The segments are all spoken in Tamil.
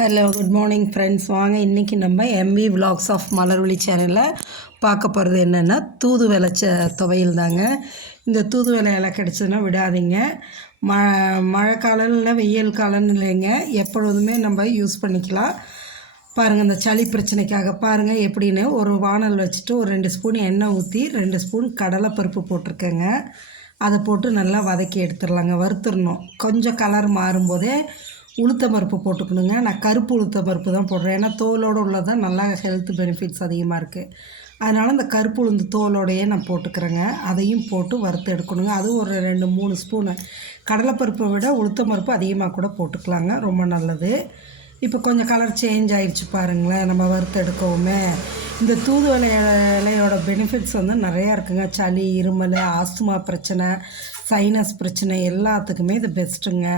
Hello good morning friends. வாங்க இன்றைக்கி நம்ம எம்வி விலாக்ஸ் ஆஃப் மலர்விழி சேனலில் பார்க்க போகிறது என்னென்னா தூதுவளை துவையல் தாங்க. இந்த தூதுவளை இலை கிடச்சதுன்னா விடாதீங்க. மழை காலம் இல்லை வெயில் காலம்னு இல்லைங்க, எப்பொழுதுமே நம்ம யூஸ் பண்ணிக்கலாம். பாருங்கள், இந்த சளி பிரச்சனைக்காக பாருங்கள் எப்படின்னு. ஒரு வானல் வச்சுட்டு ஒரு 2 ஸ்பூன் எண்ணெய் ஊற்றி 2 ஸ்பூன் கடலைப்பருப்பு போட்டிருக்கேங்க. அதை போட்டு நல்லா வதக்கி எடுத்துடலாங்க. வறுத்துடணும். கொஞ்சம் கலர் மாறும்போதே உளுத்தம் பருப்பு போட்டுக்கணுங்க. நான் கருப்பு உளுத்தம் பருப்பு தான் போடுறேன், ஏன்னா தோலோடு உள்ளது தான் நல்லா ஹெல்த் பெனிஃபிட்ஸ் அதிகமாக இருக்குது. அதனால் இந்த கருப்பு உளுந்து தோலோடையே நான் போட்டுக்கிறேங்க. அதையும் போட்டு வறுத்து எடுக்கணுங்க. அதுவும் ஒரு 2-3 ஸ்பூனு. கடலைப்பருப்பை விட உளுத்தம் பருப்பு அதிகமாக கூட போட்டுக்கலாங்க, ரொம்ப நல்லது. இப்போ கொஞ்சம் கலர் சேஞ்ச் ஆகிடுச்சு பாருங்களேன், நம்ம வறுத்து எடுக்கவுமே. இந்த தூதுவளை இலையோட பெனிஃபிட்ஸ் வந்து நிறையா இருக்குங்க. சளி, இருமல், ஆஸ்துமா பிரச்சனை, சைனஸ் பிரச்சனை எல்லாத்துக்குமே இது பெஸ்ட்டுங்க.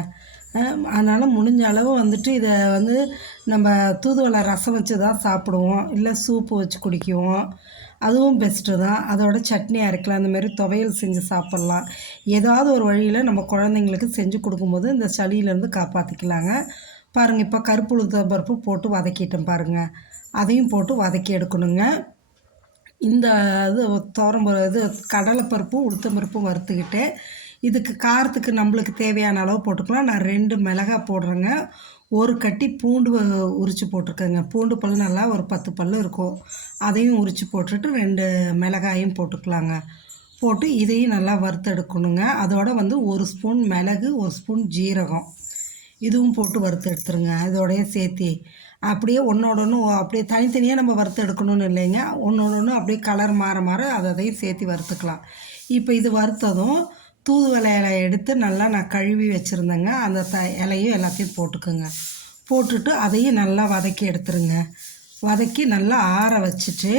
அதனால் முடிஞ்ச அளவு வந்துட்டு இதை வந்து நம்ம தூதுவளை ரசம் வச்சு தான் சாப்பிடுவோம், இல்லை சூப்பு வச்சு குடிக்குவோம். அதுவும் பெஸ்ட்டு தான். அதோட சட்னி அரைக்கலாம், அந்தமாரி துவையல் செஞ்சு சாப்பிட்லாம். ஏதாவது ஒரு வழியில் நம்ம குழந்தைங்களுக்கு செஞ்சு கொடுக்கும்போது இந்த சளியிலேருந்து காப்பாற்றிக்கலாங்க. பாருங்கள், இப்போ கருப்பு உளுத்தம் பருப்பு போட்டு வதக்கிட்டேன் பாருங்கள். அதையும் போட்டு வதக்கி எடுக்கணுங்க. இந்த இது கடலைப்பருப்பும் உளுத்தம் பருப்பும் வறுத்துக்கிட்டு இதுக்கு காரத்துக்கு நம்மளுக்கு தேவையான அளவு போட்டுக்கலாம். நான் 2 மிளகாய் போடுறேங்க. ஒரு கட்டி பூண்டு உரித்து போட்டிருக்கேங்க. பூண்டு பல் நல்லா ஒரு 10 பல் இருக்கும். அதையும் உரித்து போட்டுட்டு 2 மிளகாயும் போட்டுக்கலாங்க. போட்டு இதையும் நல்லா வறுத்தெடுக்கணுங்க. அதோட வந்து 1 ஸ்பூன் மிளகு, 1 ஸ்பூன் ஜீரகம் இதுவும் போட்டு வறுத்து எடுத்துருங்க. இதோடைய சேர்த்தி அப்படியே ஒன்றோட ஒன்று அப்படியே தனித்தனியாக நம்ம வறுத்து எடுக்கணும்னு இல்லைங்க, ஒன்றோட ஒன்று அப்படியே கலர் மாற மாற அதையும் சேர்த்து வறுத்துக்கலாம். இப்போ இது வறுத்ததும் தூதுவளை இலையை எடுத்து நல்லா நான் கழுவி வச்சுருந்தேங்க. அந்த இலையும் எல்லாத்தையும் போட்டுக்குங்க. போட்டுட்டு அதையும் நல்லா வதக்கி எடுத்துருங்க. வதக்கி நல்லா ஆற வச்சுட்டு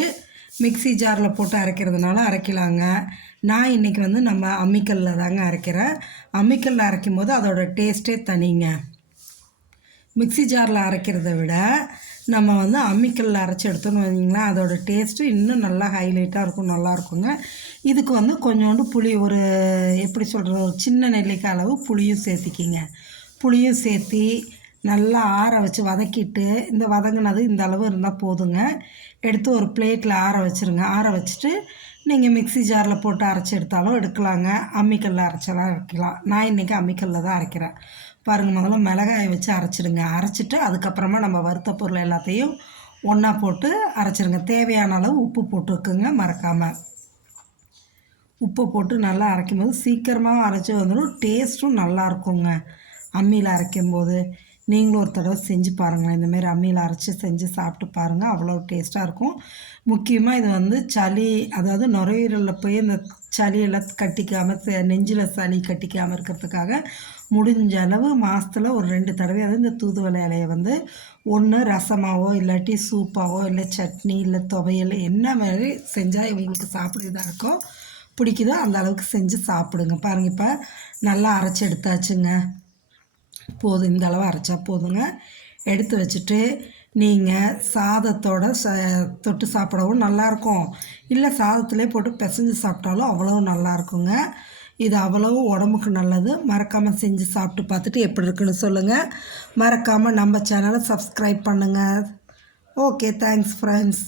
மிக்சி ஜாரில் போட்டு அரைக்கிறதுனால அரைக்கலாங்க. நான் இன்றைக்கி வந்து நம்ம அம்மிக்கல்லில் தாங்க அரைக்கிறேன். அம்மிக்கல்லில் அரைக்கும் போது அதோடய டேஸ்ட்டே தனிங்க. மிக்சி ஜாரில் அரைக்கிறத விட நம்ம வந்து அம்மிக்கல்லில் அரைச்சி எடுத்தோன்னு வைங்களேன், அதோடய டேஸ்ட்டு இன்னும் நல்லா ஹைலைட்டாக இருக்கும், நல்லாயிருக்குங்க. இதுக்கு வந்து கொஞ்சோண்டு புளி, ஒரு எப்படி சொல்கிறது, ஒரு சின்ன நெல்லிக்காய் அளவு புளியும் சேர்த்திக்கிங்க. புளியும் சேர்த்தி நல்லா ஆற வச்சு வதக்கிட்டு, இந்த வதங்கினது இந்த அளவு இருந்தால் போதுங்க. எடுத்து ஒரு பிளேட்டில் ஆற வச்சுருங்க. ஆற வச்சுட்டு நீங்கள் மிக்சி ஜாரில் போட்டு அரைச்சி எடுத்தாலும் எடுக்கலாங்க, அம்மிக்கல்லில் அரைச்சாலும் அரைக்கலாம். நான் இன்றைக்கி அம்மிக்கல்லில் தான் அரைக்கிறேன். பாருங்கள், முதல்ல மிளகாயை வச்சு அரைச்சிடுங்க. அரைச்சிட்டு அதுக்கப்புறமா நம்ம வறுத்த பொருள் எல்லாத்தையும் ஒன்றா போட்டு அரைச்சிடுங்க. தேவையான அளவு உப்பு போட்டுக்குங்க மறக்காமல். உப்பு போட்டு நல்லா அரைக்கும் போது சீக்கிரமாக அரைச்சி வந்துடும், டேஸ்ட்டும் நல்லாயிருக்குங்க. அம்மியில் அரைக்கும்போது நீங்களும் ஒரு தடவை செஞ்சு பாருங்களேன். இந்தமாரி அம்மியில் அரைச்சி செஞ்சு சாப்பிட்டு பாருங்கள், அவ்வளோ டேஸ்ட்டாக இருக்கும். முக்கியமாக இது வந்து சளி, அதாவது நுரையீரலில் போய் இந்த சளியெல்லாம் கட்டிக்காமல், நெஞ்சில் சளி கட்டிக்காமல் இருக்கிறதுக்காக முடிஞ்ச அளவு மாதத்தில் ஒரு 2 தடவையாவது இந்த தூதுவளை இலையை வந்து ஒன்று ரசமாவோ இல்லாட்டி சூப்பாவோ இல்லை சட்னி இல்லை துவையல் என்ன மாதிரி செஞ்சால் இவங்களுக்கு சாப்பிட்றதா இருக்கோ பிடிக்குதோ அந்த அளவுக்கு செஞ்சு சாப்பிடுங்க. பாருங்கள், இப்போ நல்லா அரைச்சி எடுத்தாச்சுங்க. போதும், இந்த அளவு அரைச்சா போதுங்க. எடுத்து வச்சுட்டு நீங்கள் சாதத்தோட தொட்டு சாப்பிடவும் நல்லாயிருக்கும், இல்லை சாதத்துலேயே போட்டு பிசைஞ்சு சாப்பிட்டாலும் அவ்வளோ நல்லாயிருக்குங்க. இது அவ்வளவு உடம்புக்கு நல்லது. மறக்காமல் செஞ்சு சாப்பிட்டு பார்த்துட்டு எப்படி இருக்குன்னு சொல்லுங்கள். மறக்காமல் நம்ம சேனலை சப்ஸ்கிரைப் பண்ணுங்கள். Okay, thanks friends.